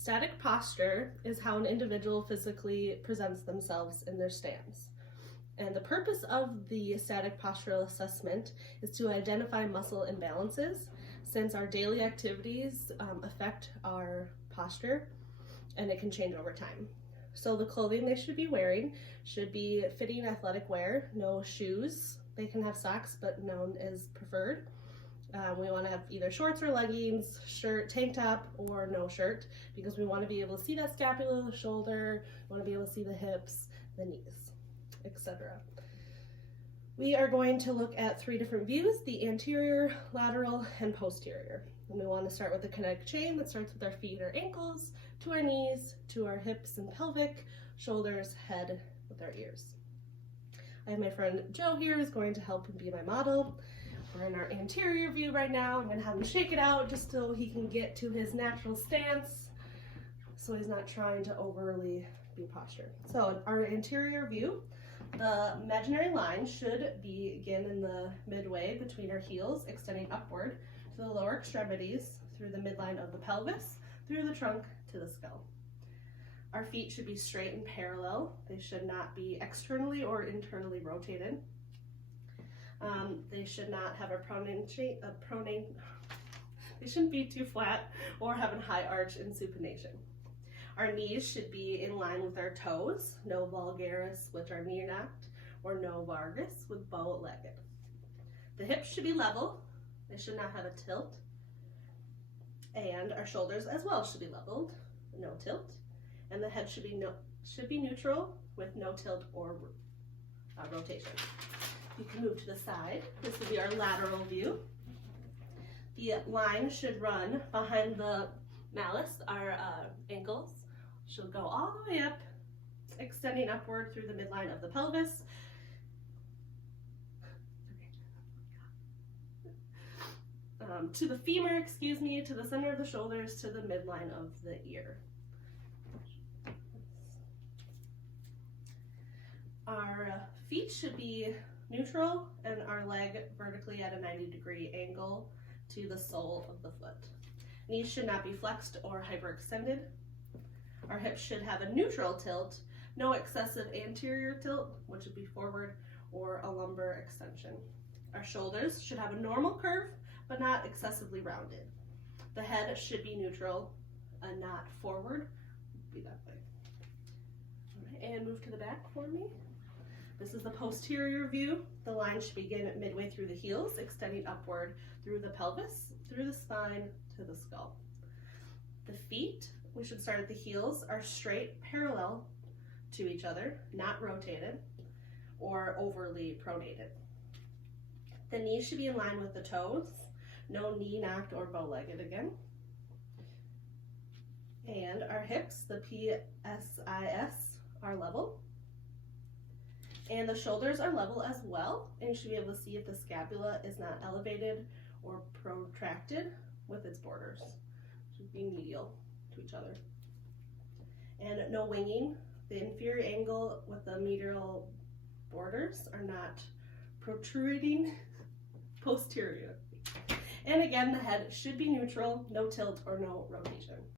Static posture is how an individual physically presents themselves in their stance. And the purpose of the static postural assessment is to identify muscle imbalances, since our daily activities affect our posture and it can change over time. So the clothing they should be wearing should be fitting athletic wear, no shoes. They can have socks, but none is preferred. We want to have either shorts or leggings, shirt, tank top, or no shirt, because we want to be able to see that scapula, the shoulder, we want to be able to see the hips, the knees, etc. We are going to look at 3 different views: the anterior, lateral, and posterior. And we want to start with the kinetic chain that starts with our feet or ankles, to our knees, to our hips and pelvic, shoulders, head, with our ears. I have my friend Joe here who's going to help be my model. We're in our anterior view right now. I'm going to have him shake it out just so he can get to his natural stance, so he's not trying to overly be postured. So our anterior view, the imaginary line should begin in the midway between our heels, extending upward to the lower extremities through the midline of the pelvis, through the trunk to the skull. Our feet should be straight and parallel. They should not be externally or internally rotated. They should not have they shouldn't be too flat or have a high arch in supination. Our knees should be in line with our toes, no vulgaris, which are knee knocked, or no vargus with bow-legged. The hips should be level. They should not have a tilt. And our shoulders as well should be leveled, no tilt. And the head should be neutral with no tilt or rotation. You can move to the side. This will be our lateral view. The line should run behind the malleus, our ankles. Should go all the way up, extending upward through the midline of the pelvis. To the femur, to the center of the shoulders, to the midline of the ear. Our feet should be neutral and our leg vertically at a 90-degree angle to the sole of the foot. Knees should not be flexed or hyperextended. Our hips should have a neutral tilt, no excessive anterior tilt, which would be forward, or a lumbar extension. Our shoulders should have a normal curve, but not excessively rounded. The head should be neutral and not forward. Be that way. All right, and move to the back for me. This is the posterior view. The line should begin at midway through the heels, extending upward through the pelvis, through the spine, to the skull. The feet, we should start at the heels, are straight, parallel to each other, not rotated or overly pronated. The knees should be in line with the toes, no knee knocked or bow-legged again. And our hips, the PSIS, are level. And the shoulders are level as well, and you should be able to see if the scapula is not elevated or protracted with its borders. It should be medial to each other. And no winging. The inferior angle with the medial borders are not protruding posterior. And again, the head should be neutral, no tilt or no rotation.